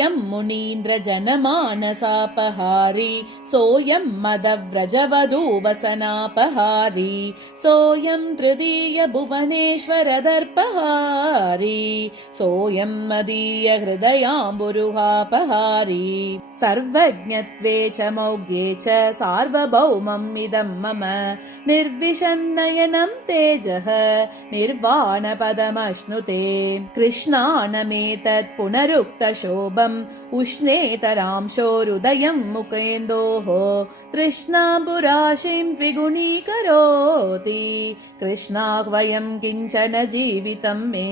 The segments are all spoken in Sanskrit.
सोऽयं मुनीन्द्रजनमानसापहारी सोऽयं मदव्रजवधूवसनापहारी सोऽयं तृतीयभुवनेश्वरदर्पहारी सोऽयं मदीयहृदयाम्बुरुहापहारी सर्वज्ञत्वे च मौज्ञे च सार्वभौमम् इदं मम निर्विशन्नयनं तेजः निर्वाणपदमश्नुते कृष्णानमेतत् पुनरुक्तशोभम् उष्णेतरांशोरुदयं मुकेन्दोः तृष्णाम्बुराशिं द्विगुणीकरोति कृष्णाह्वयं किञ्चन जीवितं मे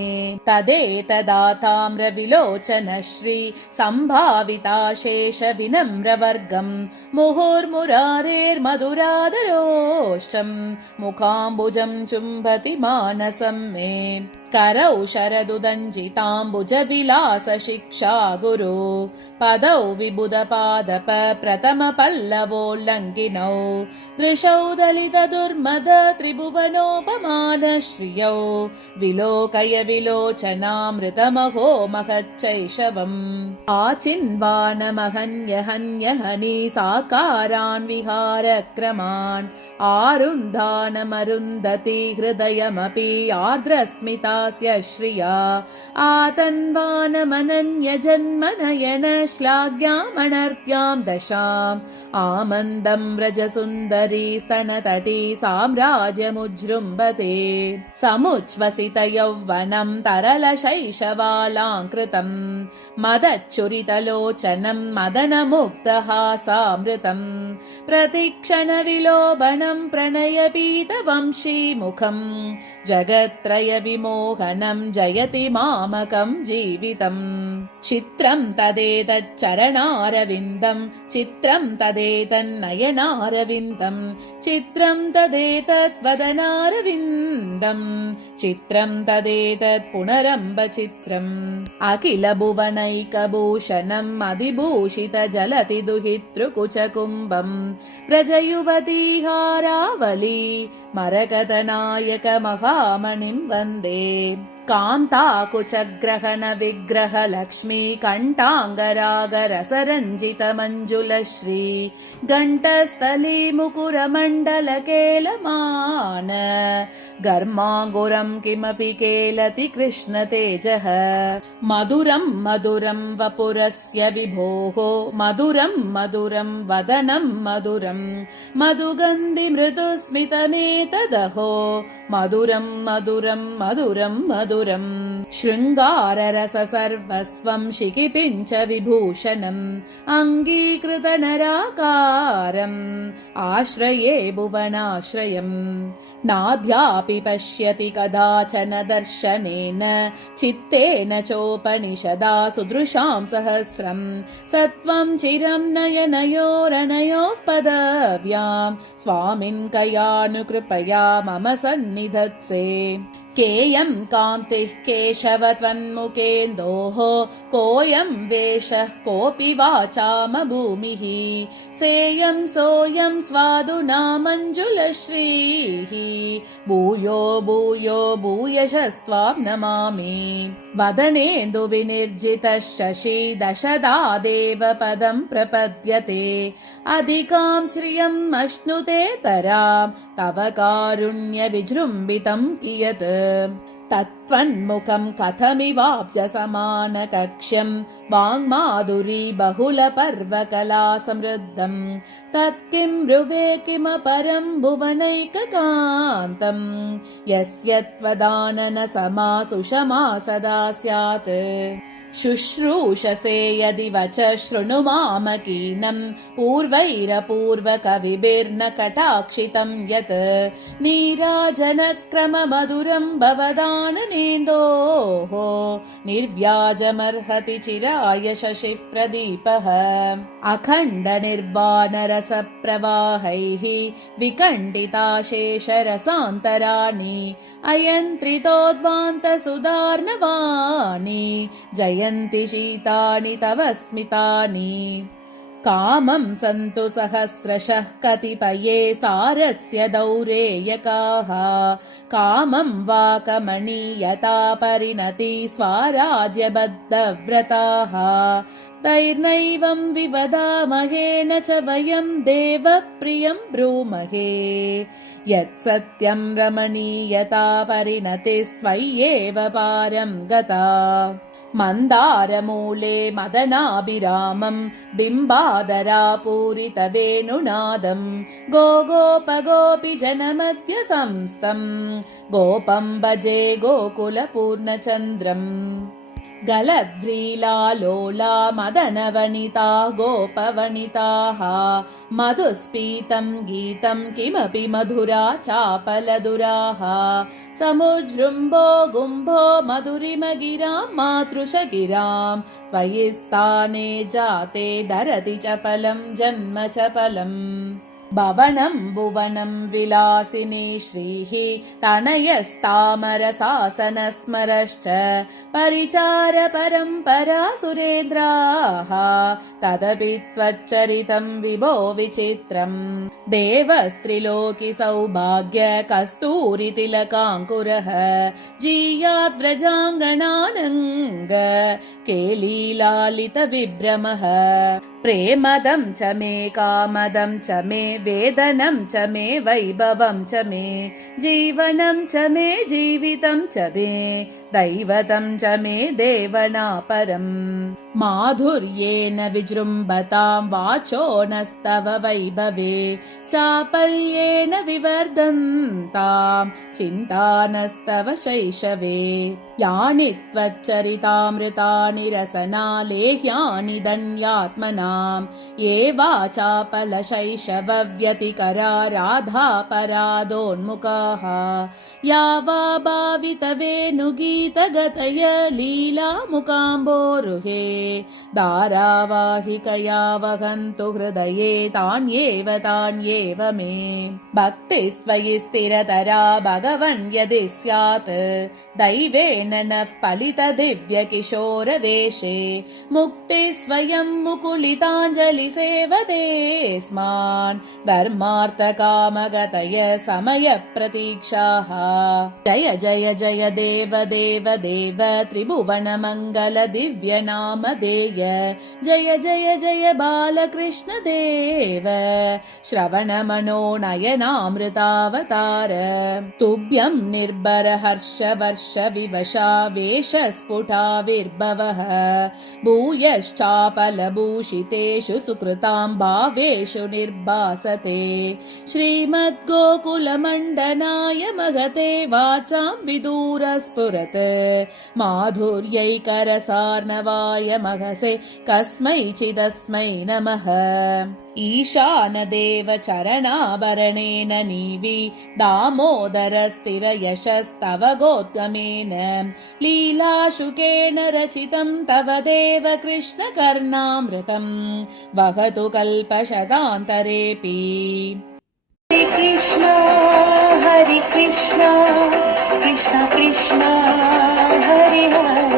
तदेतदाताम्रविलोचनश्री सम्भाविताशेष विनम्रवर्गम् मुहुर्मुरारेर्मधुरादरोष्टम् मुखाम्बुजं चुम्बति मानसं मे करौ शरदुदञ्जिताम्बुजविलासशिक्षा गुरु पदौ विबुधपादप प्रथमपल्लवोल्लङ्घिनौ दृशौ दलितदुर्मद त्रिभुवनोपमानश्रियौ विलोकय विलोचनामृतमहो महच्चैशवम् आचिन्वानमहन्यहन्यहनि साकारान् विहारक्रमान् आरुन्धानमरुन्धति हृदयमपि आर्द्रस्मिता श्रिया आतन्वानमनन्यजन्मनयन श्लाघ्यामनर्त्यां दशाम् आमन्दं व्रजसुन्दरी स्तनतटी साम्राज्यमुज्जृम्भते समुच्छ्वसितयौवनं तरलशैशवालाङ्कृतम् मदच्छुरितलोचनं मदनमुग्धहासामृतम् प्रतिक्षणविलोभनं प्रणयपीतवंशीमुखम् जगत्त्रयविमोहनं जयति मामकं जीवितम् चित्रं तदेतच्चरणारविन्दं चित्रं तदेतन्नयनारविन्दं चित्रं तदेतद्वदनारविन्दं चित्रं तदेतत् पुनरम्बचित्रम् अखिलभुवनैकभूषणम् अधिभूषितजलति दुहितृकुचकुम्भम् व्रजयुवती हारावली मरकतनायकमहामणिं वन्दे कान्ताकुचग्रहण विग्रह लक्ष्मी कण्ठाङ्गरागरसरञ्जितमञ्जुलश्री घण्टस्थली मुकुरमण्डलकेलमान गर्माङ्गुरं किमपि केलति कृष्णतेजः मधुरं मधुरं वपुरस्य विभोः मधुरं मधुरं वदनं मधुरं मधुगन्धि मृदुस्मितमेतदहो मधुरं मधुरं मधुरं मधुरं शृङ्गाररस सर्वस्वं शिखिपिञ्च विभूषणम् अङ्गीकृतनराकारम् आश्रये भुवनाश्रयम् नाद्यापि पश्यति कदाचन दर्शनेन चित्तेन चोपनिषदा सुदृशां सहस्रम् सत्वं चिरं नयनयोरनयोः पदव्यां स्वामिन् कयानुकृपया मम सन्निधत्से केयं कान्तिः केशव त्वन्मुखेन्दोः कोऽयं वेषः कोऽपि वाचाम भूमिः सेयं सोऽयं स्वादुना मञ्जुलश्रीः भूयो भूयो भूयशस्त्वां नमामि वदनेन्दु विनिर्जितः शशि दशदा देवपदं प्रपद्यते अधिकां श्रियम् अश्नुते तरां तव कारुण्य विजृम्भितं कियत् तत्त्वन्मुखं कथमिवाब्जसमानकक्ष्यं वाङ्माधुरी बहुलपर्वकला समृद्धम् तत्किं ब्रुवे किमपरं भुवनैककान्तं यस्य त्वदानन समा सुषमा सदा स्यात् शुश्रूषसे यदि वच शृणु मामकीनं पूर्वैरपूर्वकविभिर्न कटाक्षितं यत् नीराजनक्रममधुरं भवदाननेन्दोः निर्व्याजमर्हति चिराय शशिप्रदीपः अखण्डनिर्वाणरसप्रवाहैः विकण्डिताशेषरसान्तराणि अयन्त्रितोद्वान्तसुधार्णवानि जयन्ति शीतानि तव स्मितानि कामं सन्तु सहस्रशः कतिपये सारस्य दौरेयकाः कामं वा कमनीयता परिणति स्वाराज्यबद्धव्रताः तैर्नैवं विवदामहे न च वयं देवप्रियं ब्रूमहे यत्सत्यं रमणीयता परिणतिस्त्वय्येव पारं गता मन्दारमूले मदनाभिरामं बिम्बादरापूरितवेणुनादं गोपि जनमध्य संस्थं गोपं भजे गोकुलपूर्णचन्द्रम् गलद्व्रीलालोला मदनवनिता गोपवनिताः मधुस्पीतं गीतं किमपि मधुरा चापलदुराः समुजृम्भो गुम्भो मधुरिमगिरां मातृशगिरां त्वयि स्थाने जाते धरति चपलं जन्म चपलम् भवनं भुवनं विलासिनी श्रीः तनयस्तामरसासनस्मरश्च परिचार परम्परा सुरेन्द्राः तदपि त्वच्चरितं विभो विचित्रम् देवस्त्रिलोकि सौभाग्य कस्तूरि तिलकाङ्कुरः जीयाद्व्रजाङ्गनानङ्ग केलीलालित विभ्रमः प्रेमदं च मे कामदं च मे वेदनं च मे वैभवं च मे जीवनं च मे जीवितं च मे दैवतं च मे देवनापरम् माधुर्येण विजृम्भतां वाचो नस्तव वैभवे चापल्येन विवर्धन्तां चिन्तानस्तव शैशवे यानि त्वच्चरितामृतानि रसनालेह्यानि धन्यात्मनां ये वाचापलशैशवव्यतिकरा राधापराधोन्मुखाः या वा भावितवेणुगीतगतय लीलामुकाम्बोरुहे धारावाहिकया वहन्तु हृदये तान्येव मे भक्तिस्त्वयि स्थिरतरा भगवन् यदि स्यात् दैवेन नः फलित दिव्य किशोरवेशे मुक्ति स्वयं मुकुलिताञ्जलि सेवते स्मान् धर्मार्थकामगतय समय प्रतीक्षाः जय जय जय देव देव देव त्रिभुवन मंगल दिव्य नाम देय जय जय जय बालकृष्ण देव श्रवण मनो नयनामृतावतार तुभ्यं निर्भर हर्ष वर्ष विवशा वेश स्फुटाविर्भवः भूयश्चापलभूषितेषु सुकृतां भावेषु निर्भासते श्रीमद्गोकुलमण्डनाय महते वाचां विदूर स्फुरत् माधुर्यैकरसार्णवाय महसे कस्मैचिदस्मै नमः ईशानदेव चरणाभरणेन नीवि दामोदर स्थिर यशस्तव गोद्गमेन लीलाशुकेन रचितं तव देव कृष्ण कर्णामृतं वहतु कल्पशतान्तरेऽपि हरे कृष्ण कृष्ण कृष्ण हरे हरे।